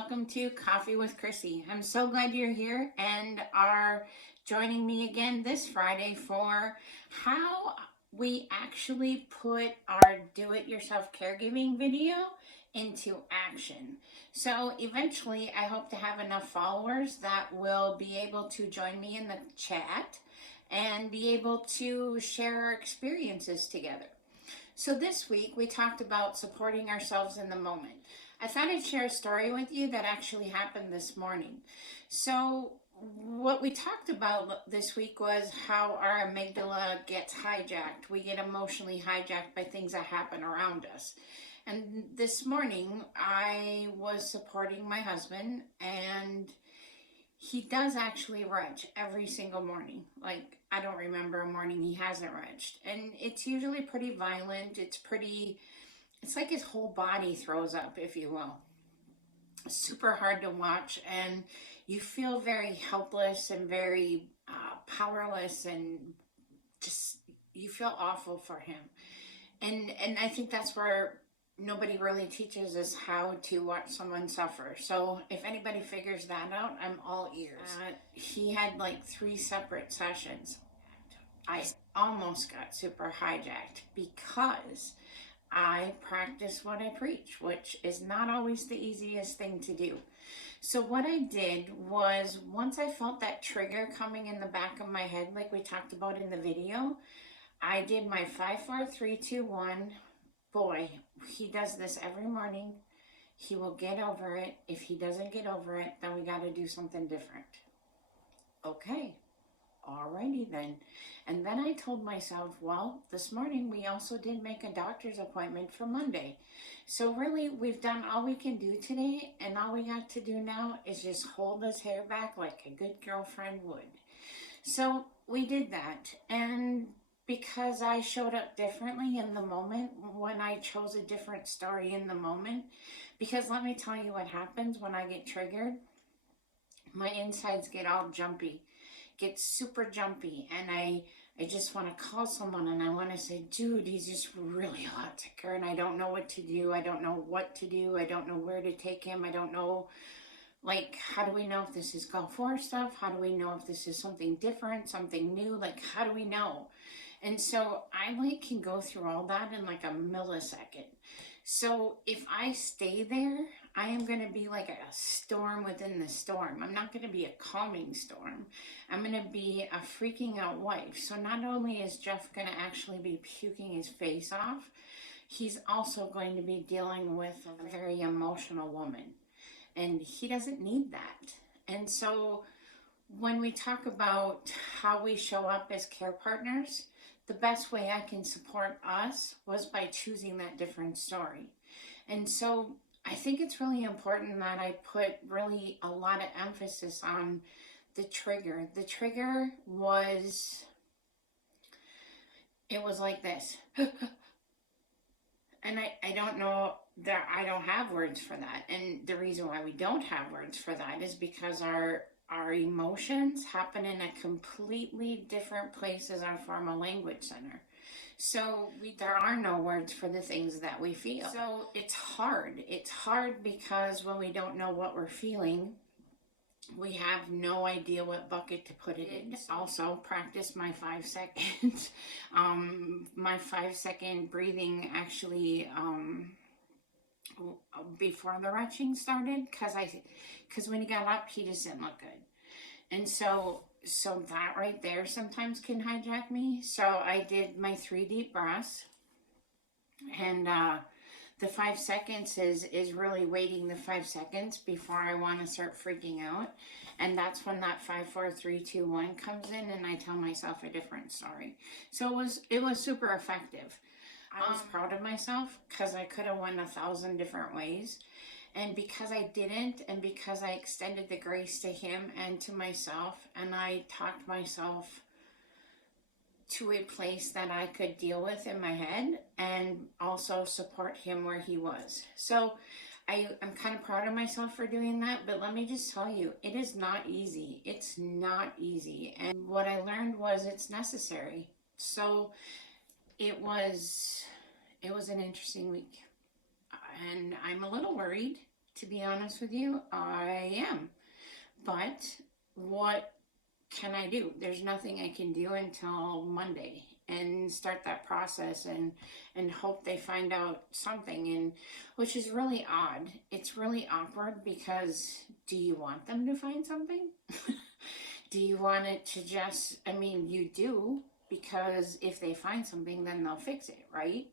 welcome to Coffee with Chrissy. I'm so glad you're here and are joining me again this Friday for how we actually put our do-it-yourself caregiving video into action. So eventually I hope to have enough followers that will be able to join me in the chat and be able to share our experiences together. So this week we talked about supporting ourselves in the moment. I thought I'd share a story with you that actually happened this morning. So what we talked about this week was how our amygdala gets hijacked. We get emotionally hijacked by things that happen around us. And this morning I was supporting my husband, and he does actually retch every single morning. Like, I don't remember a morning he hasn't retched. And it's usually pretty violent. It's like his whole body throws up, if you will. Super hard to watch, and you feel very helpless and very powerless, and just, you feel awful for him. And I think that's where nobody really teaches us how to watch someone suffer. So if anybody figures that out, I'm all ears. He had like 3 separate sessions. I almost got super hijacked because I practice what I preach, which is not always the easiest thing to do. So what I did was, once I felt that trigger coming in the back of my head, like we talked about in the video, I did my 5, 4, 3, 2, 1. Boy, he does this every morning. He will get over it. If he doesn't get over it, then we got to do something different. Okay. Alrighty then. And then I told myself, well, this morning we also did make a doctor's appointment for Monday. So really, we've done all we can do today, and all we got to do now is just hold his hair back like a good girlfriend would. So we did that, and because I showed up differently in the moment, when I chose a different story in the moment, because let me tell you what happens when I get triggered. My insides get all jumpy. Get super jumpy, and I just want to call someone, and I want to say, dude, he's just really a lot sicker, and I don't know what to do. I don't know what to do. I don't know where to take him. I don't know, like, how do we know if this is Gulf War stuff? How do we know if this is something different, something new? Like, how do we know? And so I can go through all that in like a millisecond. So if I stay there, I am going to be like a storm within the storm. I'm not going to be a calming storm. I'm going to be a freaking out wife. So not only is Jeff going to actually be puking his face off, he's also going to be dealing with a very emotional woman. And he doesn't need that. And so when we talk about how we show up as care partners, the best way I can support us was by choosing that different story. And so I think it's really important that I put really a lot of emphasis on the trigger. The trigger was, it was like this. And I don't know, that I don't have words for that. And the reason why we don't have words for that is because our emotions happen in a completely different place as our formal language center. So there are no words for the things that we feel. So it's hard. It's hard because when we don't know what we're feeling, we have no idea what bucket to put it in. Also, practice my 5 seconds. My 5-second breathing actually before the retching started, because when he got up, he just didn't look good. And so that right there sometimes can hijack me. So I did my 3 deep breaths, and the 5 seconds is really waiting the 5 seconds before I want to start freaking out. And that's when that 5, 4, 3, 2, 1 comes in, and I tell myself a different story. So it was super effective. I was proud of myself because I could have went 1,000 different ways. And because I didn't, and because I extended the grace to him and to myself, and I talked myself to a place that I could deal with in my head and also support him where he was. So I'm kind of proud of myself for doing that, but let me just tell you, it is not easy. It's not easy. And what I learned was it's necessary. So it was an interesting week, and I'm a little worried to be honest with you. I am. But what can I do? There's nothing I can do until Monday and start that process and hope they find out something, and which is really odd. It's really awkward because do you want them to find something? Do you want it to just, I mean, you do, because if they find something, then they'll fix it, right?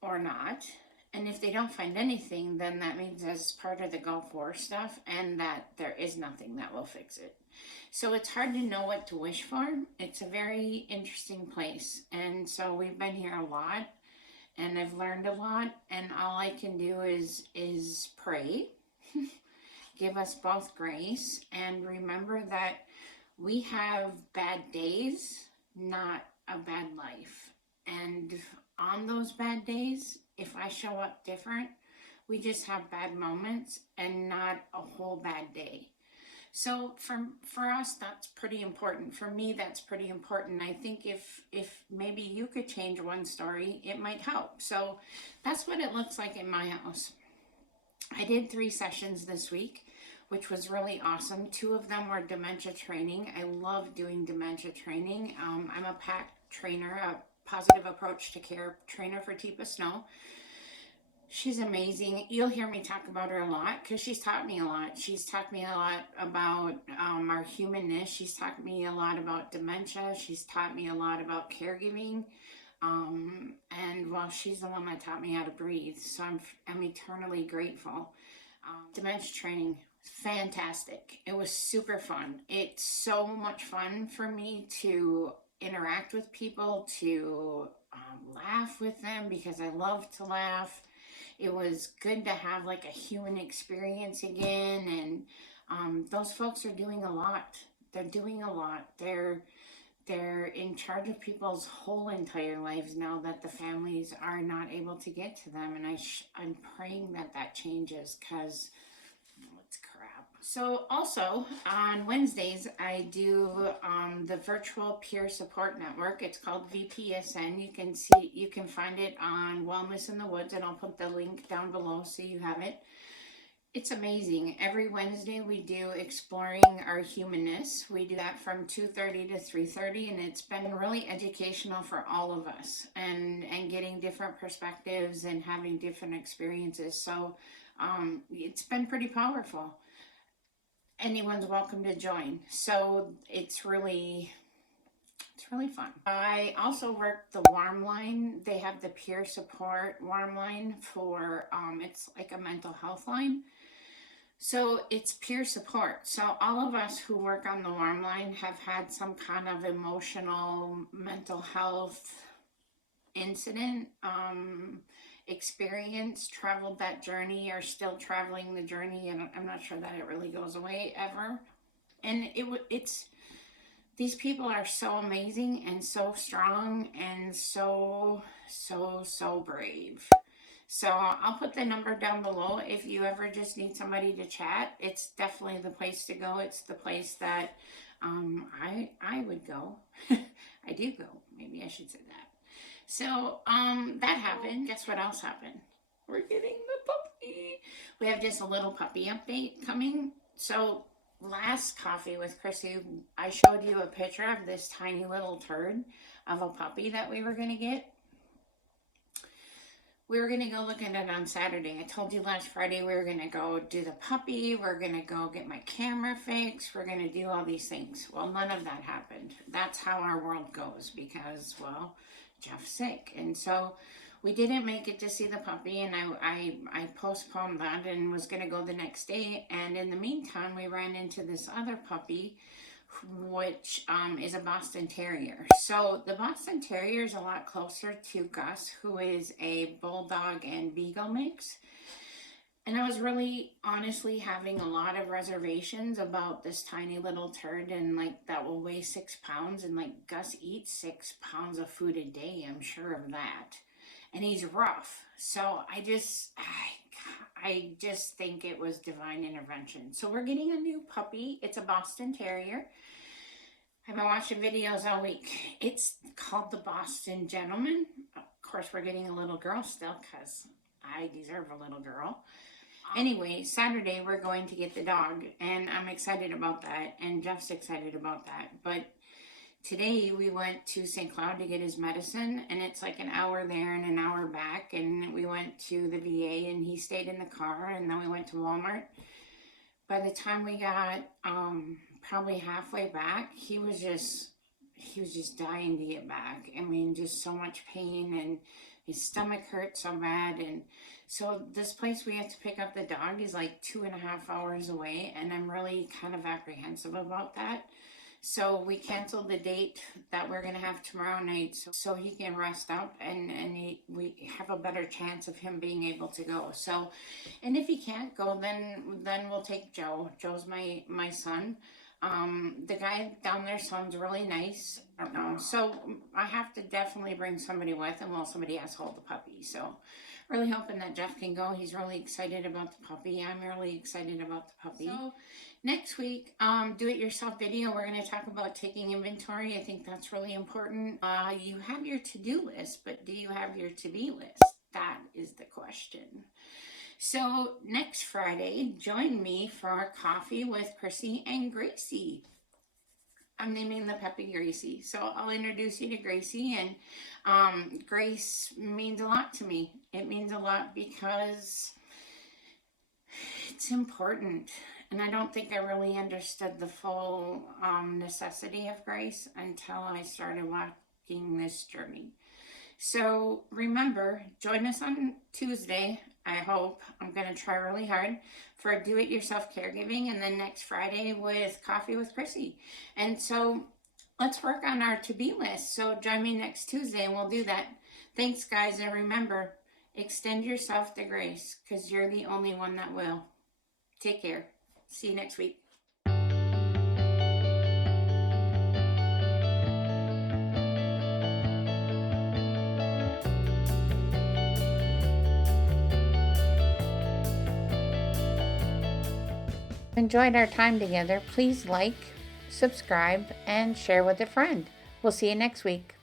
Or not. And if they don't find anything, then that means as part of the Gulf War stuff and that there is nothing that will fix it. So it's hard to know what to wish for. It's a very interesting place. And so we've been here a lot and I've learned a lot, and all I can do is pray. Give us both grace and remember that we have bad days, not a bad life. And on those bad days, if I show up different, we just have bad moments and not a whole bad day. So for us, that's pretty important. For me, that's pretty important. I think if maybe you could change one story, it might help. So that's what it looks like in my house. I did 3 sessions this week, which was really awesome. 2 of them were dementia training. I love doing dementia training. I'm a PAC trainer, a positive approach to care trainer for Teepa Snow. She's amazing. You'll hear me talk about her a lot because she's taught me a lot. She's taught me a lot about our humanness. She's taught me a lot about dementia. She's taught me a lot about caregiving. And well, she's the one that taught me how to breathe. So I'm eternally grateful. Dementia training, fantastic. It was super fun. It's so much fun for me to interact with people, to laugh with them because I love to laugh. It was good to have like a human experience again, and those folks are doing a lot. They're doing a lot. They're in charge of people's whole entire lives now that the families are not able to get to them, and I'm praying that that changes because it's crap. So also on Wednesdays I do the virtual peer support network. It's called VPSN. You can find it on Wellness in the Woods, and I'll put the link down below so you have it. It's amazing. Every Wednesday we do Exploring Our Humanness. We do that from 2:30 to 3:30, and it's been really educational for all of us, and getting different perspectives and having different experiences. So it's been pretty powerful. Anyone's welcome to join. So it's really fun. I also work the warm line. They have the peer support warm line for it's like a mental health line. So it's peer support. So all of us who work on the warm line have had some kind of emotional mental health incident, experience, traveled that journey, or still traveling the journey, and I'm not sure that it really goes away ever. And it's these people are so amazing and so strong and so brave. So I'll put the number down below if you ever just need somebody to chat. It's definitely the place to go. It's the place that I would go. I do go. Maybe I should say that. So that happened. Guess what else happened? We're getting the puppy. We have just a little puppy update coming. So last Coffee with Chrissy, I showed you a picture of this tiny little turd of a puppy that we were going to get. We were going to go look at it on Saturday. I told you last Friday we were going to go do the puppy. We're going to go get my camera fixed. We're going to do all these things. Well, none of that happened. That's how our world goes because, well, Jeff's sick. And so we didn't make it to see the puppy, and I postponed that and was going to go the next day. And in the meantime, we ran into this other puppy, which is a Boston Terrier. So the Boston Terrier is a lot closer to Gus, who is a Bulldog and Beagle mix. And I was really honestly having a lot of reservations about this tiny little turd, and like that will weigh 6 pounds, and like Gus eats 6 pounds of food a day, I'm sure of that. And he's rough. So I just think it was divine intervention. So we're getting a new puppy. It's a Boston Terrier. I've been watching videos all week. It's called the Boston Gentleman. Of course, we're getting a little girl still because I deserve a little girl. Anyway, Saturday we're going to get the dog, and I'm excited about that, and Jeff's excited about that. But today we went to St. Cloud to get his medicine, and it's like an hour there and an hour back. And we went to the VA, and he stayed in the car, and then we went to Walmart. By the time we got probably halfway back, he was just dying to get back. I mean, just so much pain, and his stomach hurt so bad. And so this place we have to pick up the dog is like 2.5 hours away, and I'm really kind of apprehensive about that. So we canceled the date that we're gonna have tomorrow night, so he can rest up, and we have a better chance of him being able to go. So, and if he can't go, then we'll take Joe. Joe's my son. The guy down there sounds really nice. I don't know. So I have to definitely bring somebody with, and well, somebody has to hold the puppy. So really hoping that Jeff can go. He's really excited about the puppy. I'm really excited about the puppy. So next week, do-it-yourself video, we're going to talk about taking inventory. I think that's really important. You have your to-do list, but do you have your to-be list? That is the question. So next Friday, join me for coffee with Chrissy and Gracie. I'm naming the puppy Gracie. So I'll introduce you to Gracie, and Grace means a lot to me. It means a lot because it's important. And I don't think I really understood the full necessity of Grace until I started walking this journey. So remember, join us on Tuesday, I hope. I'm going to try really hard for do-it-yourself caregiving, and then next Friday with Coffee with Chrissy. And so let's work on our to-be list. So join me next Tuesday and we'll do that. Thanks, guys. And remember, extend yourself to grace, because you're the only one that will. Take care. See you next week. Enjoyed our time together. Please like, subscribe, and share with a friend. We'll see you next week.